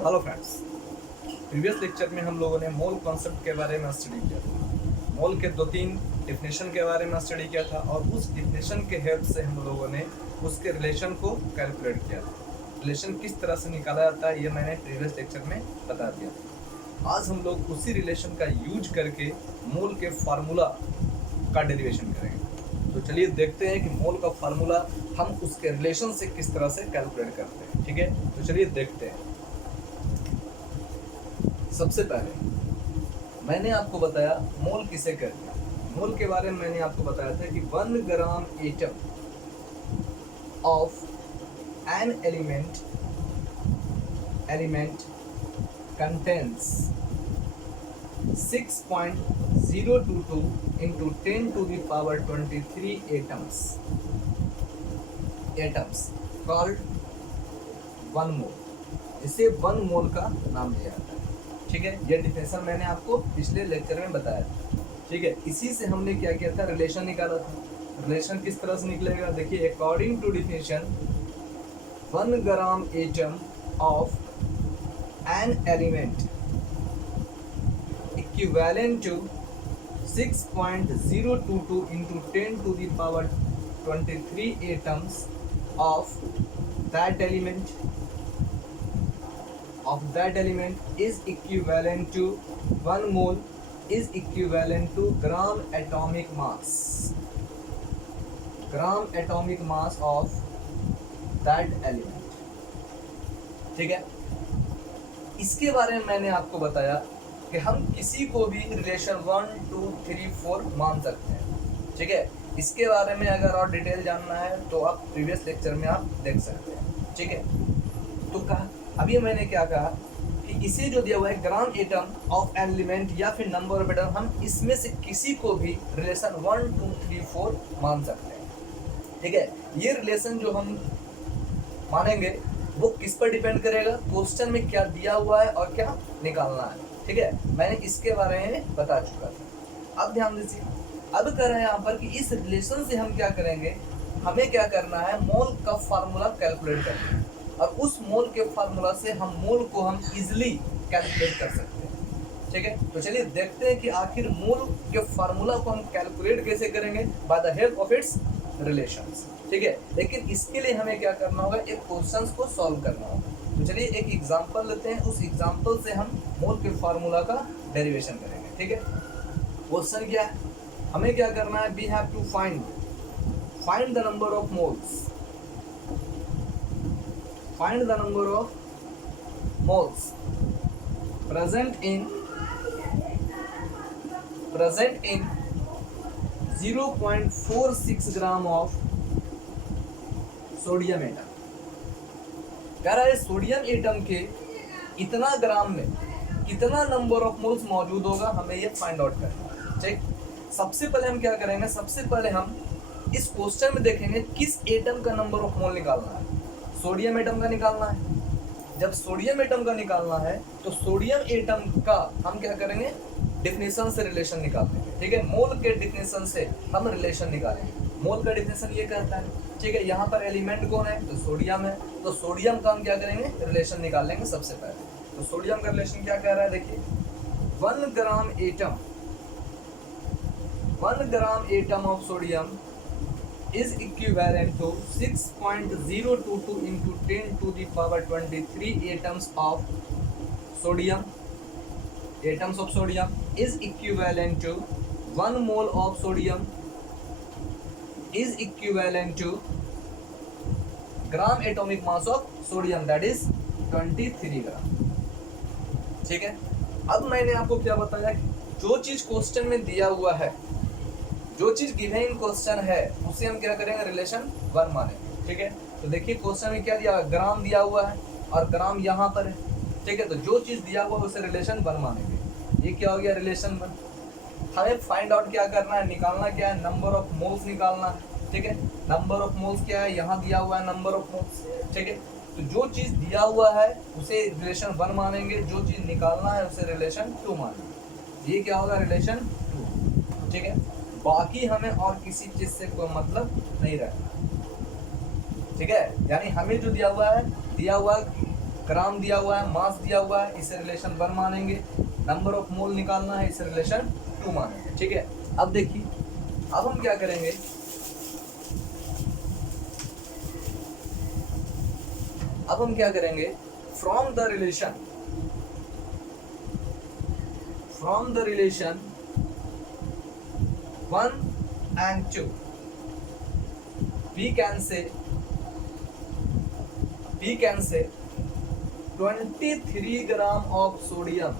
Hello friends, previous lecture में हम लोगों ने मोल कॉन्सेप्ट के बारे में स्टडी किया था। मोल के दो तीन डिफिनेशन के बारे में स्टडी किया था और उस डिफिनेशन के हेल्प से हम लोगों ने उसके रिलेशन को कैलकुलेट किया था। रिलेशन किस तरह से निकाला जाता है ये मैंने प्रीवियस लेक्चर में बता दिया था। आज हम लोग उसी रिलेशन का यूज करके मोल के फार्मूला का डेरिवेशन करेंगे। तो चलिए देखते हैं कि मोल का फार्मूला हम उसके रिलेशन से किस तरह से कैलकुलेट करते हैं। ठीक है, तो चलिए देखते हैं। सबसे पहले मैंने आपको बताया मोल किसे कहते हैं। मोल के बारे में मैंने आपको बताया था कि 1 gram atom of an element contains 6.022 into 10 to the power 23 atoms called 1 मोल। इसे 1 मोल का नाम दिया जाता है। ठीक है, ये डिफिनेशन मैंने आपको पिछले लेक्चर में बताया था। ठीक है, इसी से हमने क्या किया था, रिलेशन निकाला था। रिलेशन किस तरह से निकलेगा, देखिए according to definition 1 gram atom of an element equivalent to 6.022 into 10 to the power 23 atoms of that element is equivalent to 1 mole is equivalent to gram atomic mass of that element। ठीक है, इसके बारे में मैंने आपको बताया कि हम किसी को भी रिलेशन 1, 2, 3, 4 मान सकते हैं। ठीक है, इसके बारे में अगर और डिटेल जानना है तो आप प्रीवियस लेक्चर में आप देख सकते हैं। ठीक है, तो कहा अभी मैंने क्या कहा कि इसे जो दिया हुआ है ग्राम एटम ऑफ एलिमेंट या फिर नंबर ऑफ एटम, हम इसमें से किसी को भी रिलेशन 1, 2, 3, 4 मान सकते हैं। ठीक है, ये रिलेशन जो हम मानेंगे वो किस पर डिपेंड करेगा, क्वेश्चन में क्या दिया हुआ है और क्या निकालना है। ठीक है, मैंने इसके बारे में बता चुका था। अब ध्यान दीजिए, अब कर रहे हैं यहाँ पर कि इस रिलेशन से हम क्या करेंगे, हमें क्या करना है, मोल का फार्मूला कैलकुलेट करना है और उस मोल के फार्मूला से हम मोल को हम इजीली कैलकुलेट कर सकते हैं। ठीक है, तो चलिए देखते हैं कि आखिर मोल के फार्मूला को हम कैलकुलेट कैसे करेंगे, by the help of its relations. ठीक है, लेकिन इसके लिए हमें क्या करना होगा, एक क्वेश्चन को सॉल्व करना होगा। तो चलिए एक एग्जांपल लेते हैं, उस एग्जांपल से हम मोल के फार्मूला का डेरिवेशन करेंगे। ठीक है, क्वेश्चन क्या है, हमें क्या करना है, we have to find the number of moles, find the number of moles present in 0.46 gram of sodium atom. कह रहा है सोडियम एटम के इतना ग्राम में कितना नंबर ऑफ मोल्स मौजूद होगा, हमें ये फाइंड आउट करना है। ठीक, सबसे पहले हम क्या करेंगे, सबसे पहले हम इस क्वेश्चन में देखेंगे किस एटम का नंबर ऑफ मोल निकालना है। सोडियम एटम का निकालना है। जब सोडियम एटम का निकालना है तो सोडियम एटम का हम क्या करेंगे, डिफिनेशन से रिलेशन निकालेंगे। ठीक है, मोल के डिफिनेशन से हम रिलेशन निकालेंगे। मोल का डिफिनेशन ये कहता है, ठीक है, यहाँ पर एलिमेंट कौन है, तो सोडियम है, तो सोडियम का हम क्या करेंगे, रिलेशन निकालेंगे सबसे पहले। तो सोडियम का रिलेशन क्या कह रहा है, देखिए 1 gram atom of sodium is equivalent to 6.022 into 10 to the power 23 atoms of sodium is equivalent to 1 mole of sodium is equivalent to gram atomic mass of sodium, that is 23 gram। ठीक है, अब मैंने आपको क्या बताया, जो चीज question में दिया हुआ है, जो चीज गिवन क्वेश्चन है उसे हम क्या करेंगे, रिलेशन 1 मानेंगे। ठीक है, तो देखिए क्वेश्चन में क्या दिया हुआ है, ग्राम दिया हुआ है और ग्राम यहाँ पर है। ठीक है, तो जो चीज दिया हुआ है उसे रिलेशन 1 मानेंगे। ये क्या हो गया, रिलेशन 1। हमें फाइंड आउट क्या करना है, निकालना क्या है, नंबर ऑफ मोल्स निकालना है। ठीक है, नंबर ऑफ मोल्स क्या है, यहाँ दिया हुआ है नंबर ऑफ मोल्स। ठीक है, तो जो चीज दिया हुआ है उसे रिलेशन 1 मानेंगे, जो चीज निकालना है उसे रिलेशन 2 मानेंगे। ये क्या होगा, रिलेशन 2। ठीक है, बाकी हमें और किसी चीज से कोई मतलब नहीं रखना। ठीक है, यानी हमें जो दिया हुआ है ग्राम दिया हुआ है, मास दिया हुआ है, इसे रिलेशन 1 मानेंगे। नंबर ऑफ मोल निकालना है, इसे रिलेशन 2 मानेंगे। ठीक है, अब देखिए, अब हम क्या करेंगे, from the relation 1 and 2 we can say 23 gram of sodium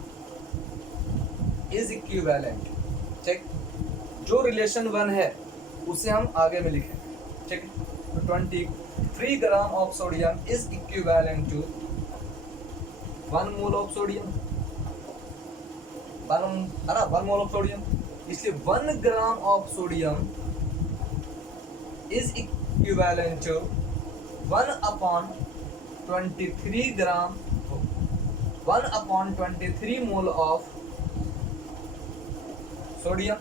is equivalent। ठीक, जो रिलेशन 1 है उसे हम आगे में लिखेंगे। ठीक, तो 23 gram of sodium is equivalent to 1 mole of sodium, 1 mole of sodium, इसलिए 1 gram of sodium is equivalent to 1/23 gram 1/23 mole of sodium.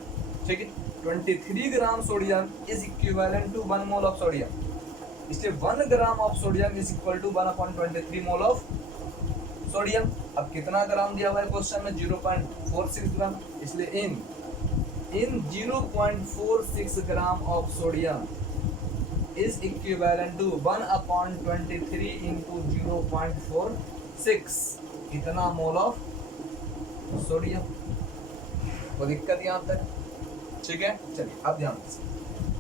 ठीक है, 23 gram sodium is equivalent to 1 mole of sodium, इसलिए 1 gram of sodium is equal to 1/23 mole of sodium. अब कितना ग्राम दिया हुआ है question में, 0.46 ग्राम, इसलिए इन 0.46 gram of sodium is equivalent to 1/23 into 0.46, इतना मोल ऑफ सोडियम। कोई दिक्कत यहाँ तक? ठीक है, चलिए अब ध्यान दीजिए।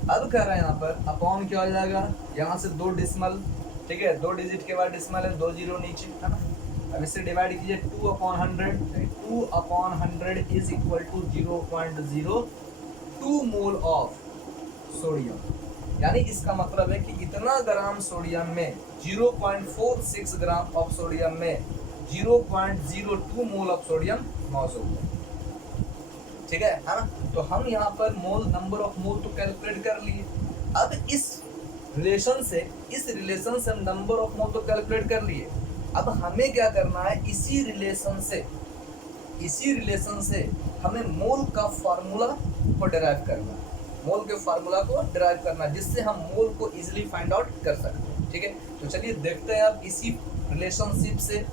अब कह रहा है यहाँ पर अपॉन क्या हो जाएगा, यहाँ से 2 डिसिमल, ठीक है, 2 डिजिट के बाद डिसिमल है, 2 जीरो नीचे, है ना। अब इससे डिवाइड कीजिए 2/100, 2/100 is equal to 0.02 mole of sodium. यानी इसका मतलब है कि इतना ग्राम सोडियम में 0.46 ग्राम ऑफ सोडियम में 0.02 मोल ऑफ सोडियम मौजूद है। ठीक है ना। तो हम यहाँ पर मोल, नंबर ऑफ मोल तो कैलकुलेट कर लिए। अब इस रिलेशन से हम नंबर ऑफ मोल तो कैलकुलेट कर लिए। अब हमें क्या करना है, इसी रिलेशन से हमें मोल का फार्मूला को डिराइव करना है, मोल के फार्मूला को डिराइव करना है, जिससे हम मोल को इजीली फाइंड आउट कर सकते हैं। ठीक है, तो चलिए देखते हैं अब इसी रिलेशनशिप से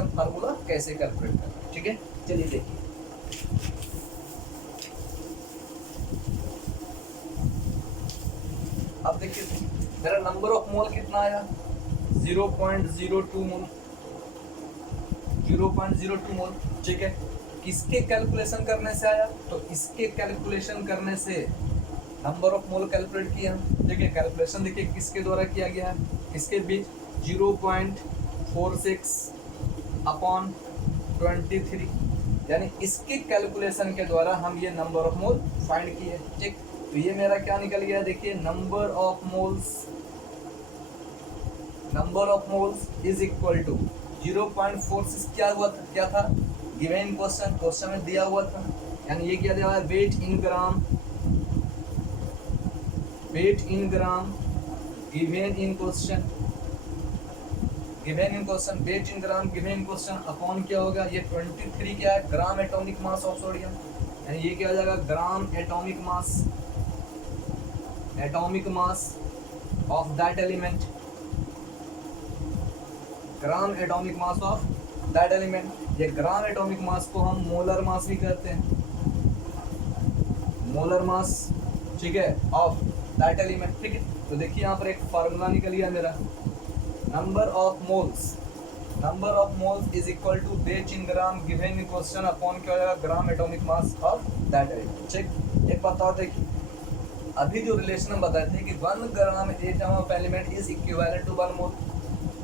हम फार्मूला कैसे कैलकुलेट करना है। ठीक है, चलिए देखिए। अब देखिए मेरा नंबर ऑफ मोल कितना आया, 0.02 मोल, 0.02 मोल। ठीक है, किसके कैलकुलेशन करने से आया, तो इसके कैलकुलेशन करने से नंबर ऑफ मोल कैलकुलेट किया। ठीक है, कैलकुलेशन देखिए किसके द्वारा किया गया है, इसके बीच 0.46/23, यानी इसके कैलकुलेशन के द्वारा हम ये नंबर ऑफ मोल फाइंड किए। ठीक, तो ये मेरा क्या निकल गया, देखिए number of moles is equal to 0.46। क्या था गिवन क्वेश्चन में दिया हुआ था, यानी ये क्या दिया हुआ है, weight in gram given in question weight in gram given question upon क्या होगा, ये 23 क्या है, gram atomic mass of sodium, यानी ये क्या हो जाएगा, gram atomic mass of that element, gram atomic mass of that element. ये ग्राम एटॉमिक मास को हम मोलर मास भी कहते हैं, मोलर मास, ठीक है, ऑफ दैट एलिमेंट। ठीक है, तो देखिए यहाँ पर एक फार्मूला निकल गया मेरा, number of moles is equal to weight in gram given in question upon क्या हो जाएगा, gram atomic mass of that element. ठीक, एक बात और देखिए, अभी जो रिलेशन हम बताए थे कि 1 gram atom of element is equivalent to 1 mole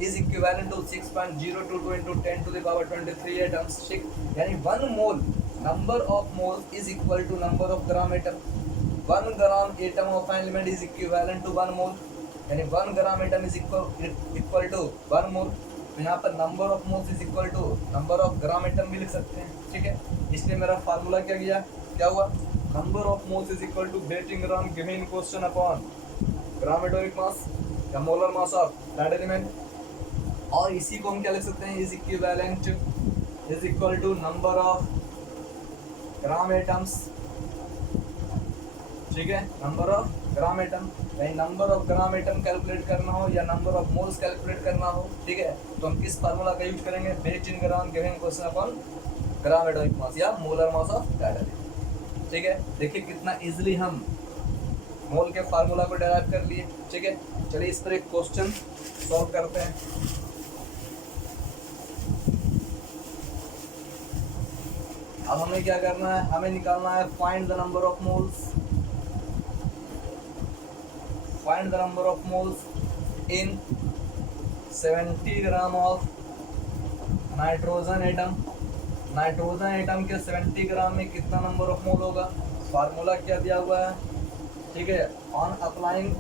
is equivalent to 6.022 into 10 to the power 23 atoms. ठीक, यानी 1 mole number of moles is equal to number of gram atom. 1 gram atom of element is equivalent to 1 mole, यानी 1 gram atom is equal to 1 mole. तो यहाँ पर number of moles is equal to number of gram atom भी लिख सकते हैं। ठीक है, इसलिए मेरा फार्मूला क्या हुआ, number of moles is equal to weight in gram given in question upon gram atomic mass या molar mass of that element. और इसी को हम क्या लिख सकते हैं, is equal to number of gram atoms, ठीक है, नंबर ऑफ ग्राम एटम, यानी number of gram atom calculate करना हो या नंबर ऑफ मोल्स कैलकुलेट करना हो, ठीक है, तो हम किस फार्मूला का यूज करेंगे, based in gram given question upon gram atomic mass या molar mass of that element. ठीक है, देखिए कितना इजीली हम मोल के फार्मूला को डेराइव कर लिए। ठीक है, चलिए इस पर एक क्वेश्चन सॉल्व करते हैं। अब हमें क्या करना है, हमें निकालना है find the number of moles, find the number of moles in 70 gram of nitrogen atom. Nitrogen atom के 70 ग्राम में कितना नंबर ऑफ मोल होगा, फार्मूला क्या दिया हुआ है, ठीक है, on applying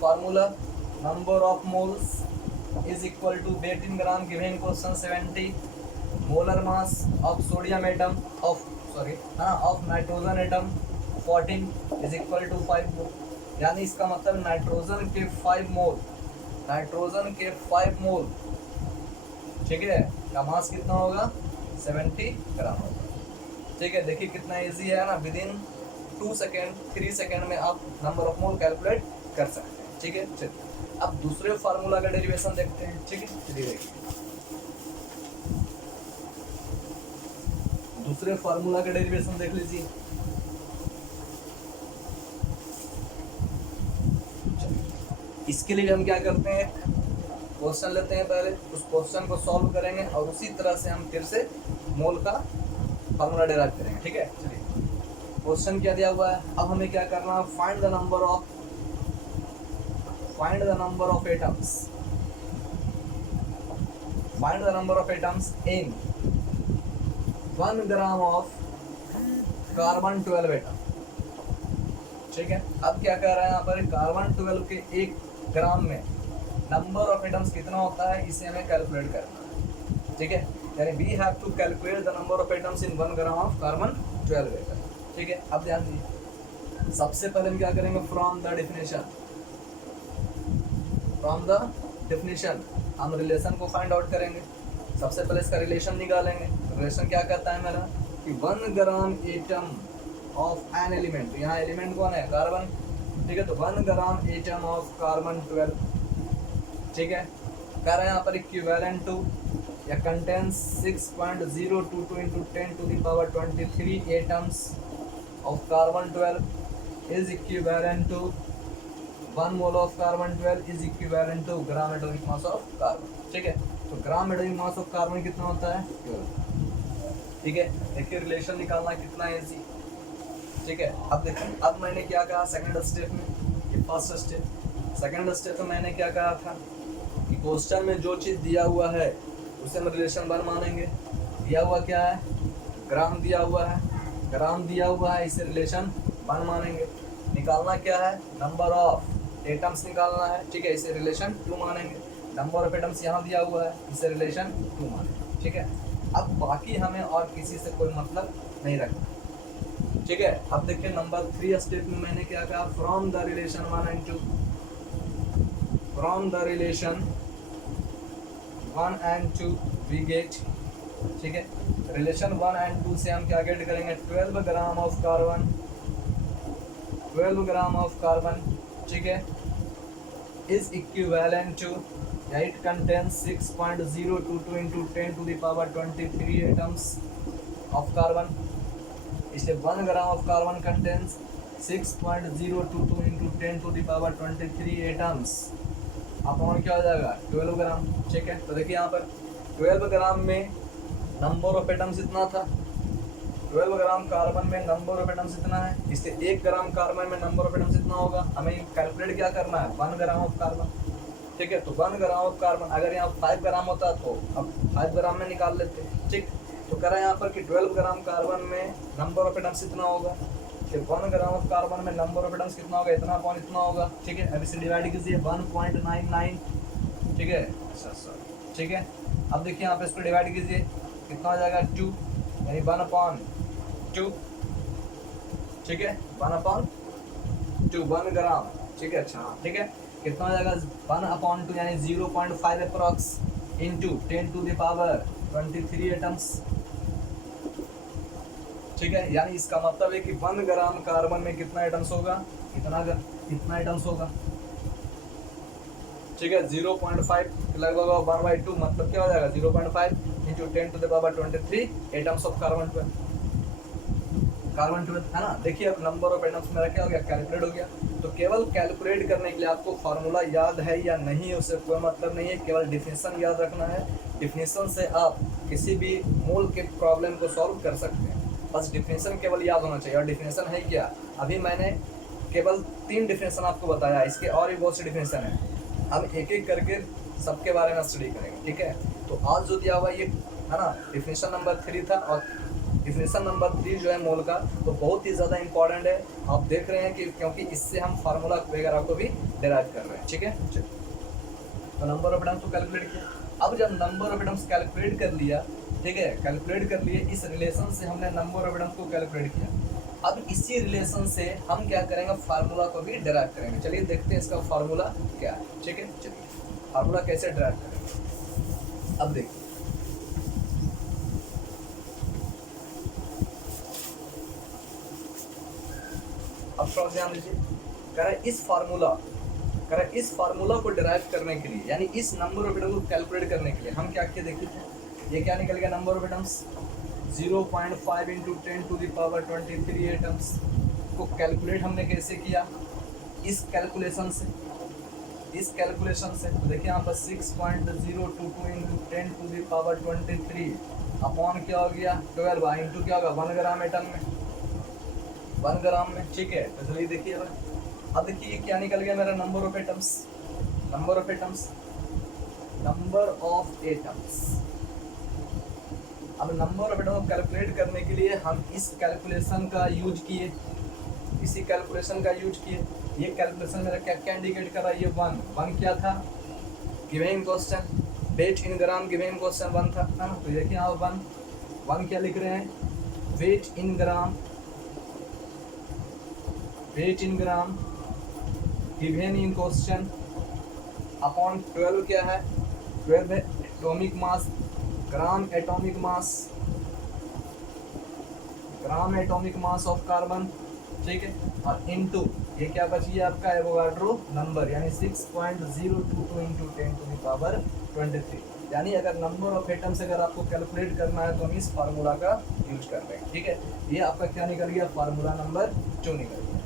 formula number of moles is equal to weight in gram given question 70 molar mass of sodium atom of of nitrogen atom 14 is equal to 5 mole. यानी इसका मतलब नाइट्रोजन के 5 मोल, नाइट्रोजन के 5 मोल, ठीक है, का मास कितना होगा, 70 ग्राम होगा। ठीक है, देखिए कितना इजी है ना, विद इन 2 सेकेंड 3 सेकेंड में आप नंबर ऑफ मोल कैलकुलेट कर सकते हैं। ठीक है, चलिए अब दूसरे फार्मूला का डेरिवेशन देखते हैं। ठीक है, चलिए देखिए दूसरे फार्मूला का डेरिवेशन देख लीजिए। इसके लिए हम क्या करते हैं, क्वेश्चन लेते हैं, पहले उस क्वेश्चन को सॉल्व करेंगे और उसी तरह से हम फिर से मोल का फार्मूला डेराइव करेंगे। ठीक है, चलिए क्वेश्चन क्या दिया हुआ है, अब हमें क्या करना है, find the number of atoms, find the number of atoms in 1 gram of carbon 12 atom. ठीक है, अब क्या कर रहे हैं यहाँ पर, कार्बन 12 के 1 ग्राम में नंबर ऑफ एटम्स कितना होता है, इसे हमें कैलकुलेट करना है। ठीक है, यानी we have to calculate the number of atoms in 1 gram of carbon 12 atom. ठीक है, अब ध्यान दीजिए, सबसे पहले हम क्या करेंगे, फ्रॉम द डेफिनेशन हम रिलेशन को फाइंड आउट करेंगे। सबसे पहले इसका रिलेशन निकालेंगे। रिलेशन क्या कहता है मेरा, कि 1 gram atom of an element, यहाँ एलिमेंट कौन है, कार्बन। ठीक है, तो 1 ग्राम एटम ऑफ कार्बन 12, ठीक है, कह रहे हैं यहाँ पर इक्विवेलेंट टू या contains 6.022 into 10 to the power 23 atoms of carbon 12 is equivalent to 1 mole of carbon 12 is equivalent to gram atomic mass of carbon. ठीक है, तो ग्राम एटॉमिक मास ऑफ कार्बन कितना होता है, 12। ठीक है, देखिए रिलेशन निकालना कितना इजी। ठीक है, अब देखिए, अब मैंने क्या कहा सेकंड स्टेप में, ये फर्स्ट स्टेप, सेकंड स्टेप में मैंने क्या कहा था कि क्वेश्चन में जो चीज़ दिया हुआ है उसे हम रिलेशन 1 मानेंगे। दिया हुआ क्या है, ग्राम दिया हुआ है, ग्राम दिया हुआ है, इसे रिलेशन 1 मानेंगे। निकालना क्या है, नंबर ऑफ एटम्स निकालना है। ठीक है, इसे रिलेशन 2 मानेंगे। नंबर ऑफ एटम्स यहाँ दिया हुआ है, इसे रिलेशन 2 मानेंगे। ठीक है, अब बाकी हमें और किसी से कोई मतलब नहीं रखना। ठीक है, अब देखिए नंबर 3 स्टेप में मैंने क्या कहा, from the relation 1 and 2, from the relation 1 and 2 we get. ठीक है, रिलेशन 1 and 2 से हम क्या गेट करेंगे, 12 ग्राम of carbon, 12 gram of carbon, ठीक है, इज इक्विवेलेंट टू, या it contains 6.022 into 10 to the power 23 atoms of carbon. इसलिए 1 gram of carbon contains 6.022 into 10 to the power 23 atoms upon क्या हो जाएगा, 12 ग्राम। ठीक है, तो देखिए यहाँ पर 12 ग्राम में नंबर ऑफ एटम्स इतना था, 12 ग्राम कार्बन में नंबर ऑफ एटम्स इतना है, इसलिए 1 ग्राम कार्बन में नंबर ऑफ एटम्स इतना होगा। हमें कैलकुलेट क्या करना है, 1 ग्राम ऑफ कार्बन। ठीक है, तो 1 ग्राम ऑफ कार्बन, अगर यहाँ 5 ग्राम होता तो अब 5 ग्राम में निकाल लेते। ठीक, तो कह रहा है यहाँ पर कि 12 ग्राम कार्बन में नंबर ऑफ एटम्स इतना होगा, कि 1 ग्राम ऑफ कार्बन में नंबर ऑफ एटम्स कितना होगा, इतना अपॉन इतना होगा। ठीक है, अब इसे डिवाइड कीजिए 1.99। ठीक है, ठीक है, अब देखिए यहाँ पे इसको डिवाइड कीजिए, कितना हो जाएगा, 2, यानी 1/2। ठीक है, 1/2, 1 ग्राम। ठीक है, अच्छा, ठीक है, कितना हो जाएगा, 1/2 यानी 0.5 approx into 10 to the power 23 atoms. ठीक है, यानी इसका मतलब है कि 1 ग्राम कार्बन में कितना एटम्स होगा, इतना कितना आइटम्स होगा, ठीक है 0.5 लगभग 1/2, मतलब क्या हो जाएगा 0.5 इंटू 10⁻23 एटम्स ऑफ कार्बन 12 है ना। देखिए अब नंबर ऑफ एटम्स मेरा क्या हो गया, कैलकुलेट हो गया। तो केवल कैलकुलेट करने के लिए आपको फार्मूला याद है या नहीं उससे कोई मतलब नहीं है, केवल डिफिनेशन याद रखना है। डिफिनेशन से आप किसी भी मोल के प्रॉब्लम को सॉल्व कर सकते हैं, बस डिफिनेशन केवल याद होना चाहिए। और डिफिनेशन है क्या, अभी मैंने केवल 3 डिफिनेशन आपको बताया, इसके और भी बहुत से डिफिनेशन हैं, हम एक एक करके सबके बारे में स्टडी करेंगे, ठीक है। तो आज जो दिया हुआ ये है ना डिफिनेशन नंबर 3 था, और डिफिनेशन नंबर 3 जो है मोल का तो बहुत ही ज़्यादा इंपॉर्टेंट है। आप देख रहे हैं कि क्योंकि इससे हम फार्मूला वगैरह को भी डेराइव कर रहे हैं, ठीक है। तो नंबर ऑफ एटम्स को कैलकुलेट किया। अब जब नंबर ऑफ एटम्स कैलकुलेट कर लिया, ठीक है, कैलकुलेट कर लिए, इस रिलेशन से हमने नंबर ऑफ एटम्स को कैलकुलेट किया। अब इसी रिलेशन से हम क्या करेंगे, फार्मूला को भी डेराइव करेंगे। चलिए देखते हैं इसका फार्मूला क्या है, ठीक है। चलिए फार्मूला कैसे डेराइव करेंगे, अब देखिए। अब थोड़ा ध्यान दीजिए, कह रहा है इस फार्मूला को डेराइव करने के लिए, यानी इस नंबर ऑफ एटम्स को कैलकुलेट करने के लिए हम क्या किए देखिए, ये क्या निकल गया, number of atoms 0.5 into 10⁻23 atoms को कैलकुलेट हमने कैसे किया, इस कैलकुलेशन से। तो देखिए यहाँ पर 6.022 इंटू 10⁻23 अपॉन क्या हो गया 12 इंटू क्या होगा 1 ग्राम एटम में, 1 ग्राम में, ठीक है। तो चलिए देखिए अब देखिए क्या निकल गया मेरा नंबर ऑफ एटम्स। अब नंबर ऑफ एटम्स कैलकुलेट करने के लिए हम इस कैलकुलेशन का यूज किए, ये कैलकुलेशन मेरा क्या क्या इंडिकेट कर रहा है, ये 1 क्या था, given question weight in gram, given question 1 था ना। तो देखिए यहाँ 1 क्या लिख रहे हैं, weight in gram given in question upon 12 क्या है, 12 है atomic mass, gram atomic mass of carbon, ठीक है। और इनटू ये क्या बच गया आपका एवोगाड्रो नंबर, यानी 6.022 इंटू 10⁻23। यानी अगर नंबर ऑफ एटम्स अगर आपको कैलकुलेट करना है तो हम इस फार्मूला का यूज कर रहे हैं, ठीक है। ये आपका क्या निकल गया, फार्मूला नंबर 2 निकल गया,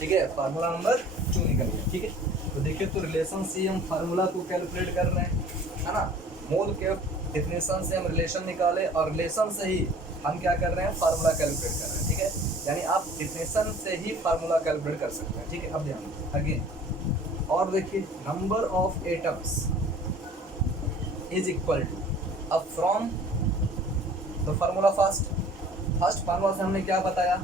ठीक है, फार्मूला नंबर 2 निकल गया, ठीक है। तो देखिए तो रिलेशन से हम फार्मूला को कैलकुलेट कर रहे हैं, है ना। मोल के डिफिनेशन से हम रिलेशन निकाले और रिलेशन से ही हम क्या कर रहे हैं, फार्मूला कैलकुलेट कर रहे हैं, ठीक है। यानी आप डिफिनेशन से ही फार्मूला कैलकुलेट कर सकते हैं, ठीक है। अब ध्यान अगेन और देखिए, number of atoms is equal to, अब from the formula first formula से हमने क्या बताया,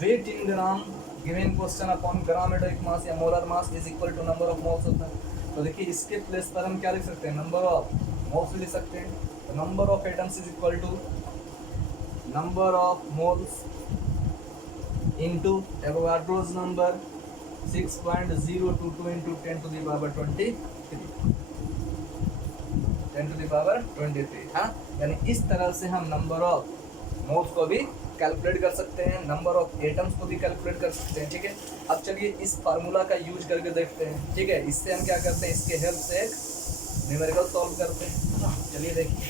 weight in gram given question upon gram atomic mass या molar mass is equal to number of moles होता है। तो देखिए इसके प्लेस पर हम क्या लिख सकते हैं, नंबर ऑफ मोल्स लिख सकते हैं। तो number of atoms is equal to number of moles into Avogadro's number 6.022 into 10⁻23 हाँ। यानी इस तरह से हम नंबर ऑफ मोल्स को भी कैलकुलेट कर सकते हैं, नंबर ऑफ एटम्स को भी कैलकुलेट कर सकते हैं, ठीक है। अब चलिए इस फार्मूला का यूज करके देखते हैं, ठीक है। इससे हम क्या करते हैं, इसके हेल्प से एक न्यूमेरिकल सॉल्व करते हैं। चलिए देखिए,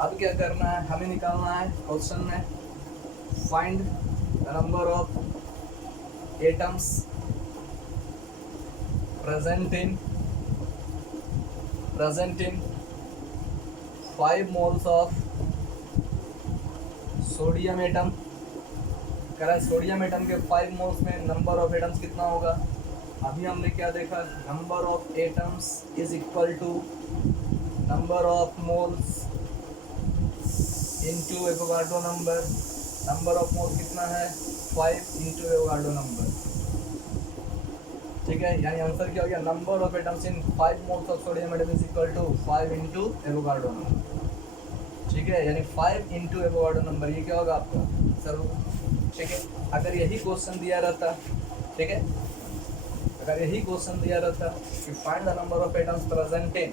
अब क्या करना है, हमें निकालना है क्वेश्चन में, find the number of atoms present in 5 moles of sodium atom. कह रहा है सोडियम एटम के 5 moles में नंबर ऑफ एटम्स कितना होगा। अभी हमने क्या देखा, number of atoms is equal to number of moles into Avogadro number. Number of moles कितना है, 5 इंटू एवोगाड्रो नंबर, ठीक है। यानी आंसर क्या हो गया, number of atoms in 5 moles of sodium atom is equal to 5 into Avogadro number, ठीक है। यानी 5 इंटू एवोगाड्रो नंबर, ये क्या होगा आपका सर, ठीक है। अगर यही क्वेश्चन दिया रहता, ठीक है, अगर यही क्वेश्चन दिया रहता कि find the number of atoms present in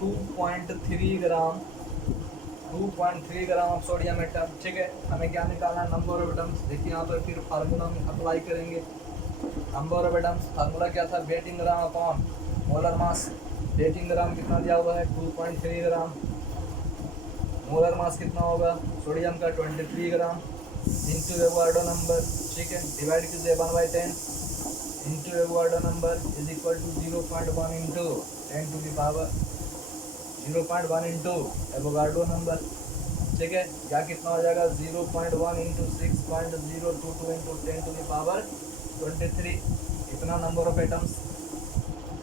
2.3 gram 2.3 gram of sodium atom. ठीक है, हमें क्या निकालना है, नंबर ऑफ एटम्स। देखिए यहाँ पर फिर फार्मूला में अप्लाई करेंगे। नंबर ऑफ एटम्स फार्मूला क्या था, weight in gram upon molar mass. Weight in gram कितना दिया हुआ है, 2.3 ग्राम। मोलर मास कितना होगा सोडियम का, 23 ग्राम इंटू एवोगाड्रो नंबर। ठीक है, डिवाइड कीजिए 1/10 into Avogadro number is equal to 0.1 into 10 to the power 0.1 into Avogadro number. ठीक है, या कितना हो जाएगा 0.1 into 6.022 into 10 to the power 23। इतना नंबर ऑफ एटम्स,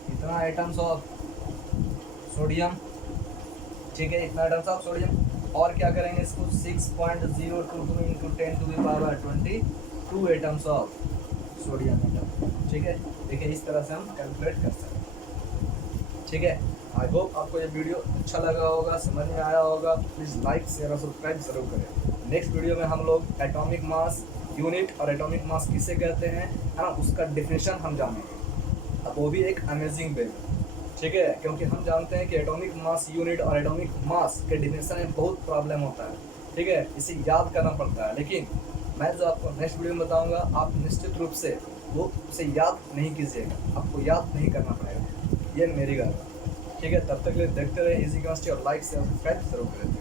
इतना एटम्स ऑफ सोडियम। ठीक है, इतना एटम्स ऑफ सोडियम। और क्या करेंगे इसको 6.022 into 10 to the power 22 atoms of sodium atom. ठीक है, देखिए इस तरह से हम कैलकुलेट कर सकते हैं। ठीक है, आई होप आपको ये वीडियो अच्छा लगा होगा, समझ में आया होगा। प्लीज़ लाइक शेयर और सब्सक्राइब जरूर करें। नेक्स्ट वीडियो में हम लोग एटॉमिक मास यूनिट और एटॉमिक मास किसे कहते हैं, है ना, उसका डेफिनेशन हम जानेंगे। अब वो भी एक अमेजिंग वे में। ठीक है, क्योंकि हम जानते हैं कि एटॉमिक मास यूनिट और एटॉमिक मास के डिफिनेशन में बहुत प्रॉब्लम होता है। ठीक है, इसे याद करना पड़ता है, लेकिन मैं जो आपको नेक्स्ट वीडियो में बताऊंगा, आप निश्चित रूप से वो उसे याद नहीं कीजिएगा, आपको याद नहीं करना पड़ेगा। ये मेरी गारंटी। ठीक है, तब तक के लिए देखते रहे इजी केमिस्ट्री और लाइक से सब्सक्राइब जरूर करें।